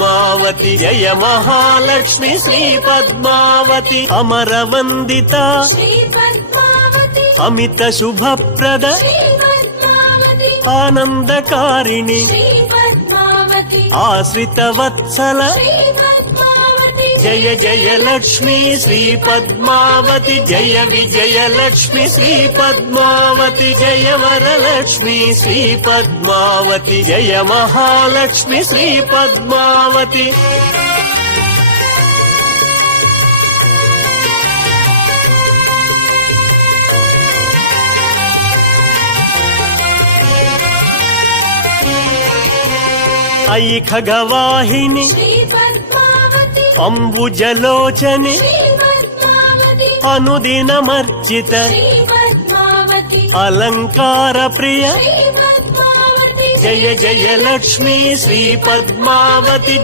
పద్మావతి జయ మహాలక్ష్మి శ్రీ పద్మావతి అమరవందిత అమిత శుభప్రద ఆనందకారిణి ఆశ్రిత వత్సల జయ జయ లక్ష్మీ శ్రీ పద్మావతి జయ విజయ లక్ష్మి శ్రీ పద్మావతి జయ వరలక్ష్మి శ్రీ పద్మావతి జయ మహాలక్ష్మి శ్రీ పద్మావతి అయి ఖగవాహిని అంబుజలోచని అనుదినమర్చిత అలంకార ప్రియ జయ జయ లక్ష్మీ శ్రీ పద్మావతి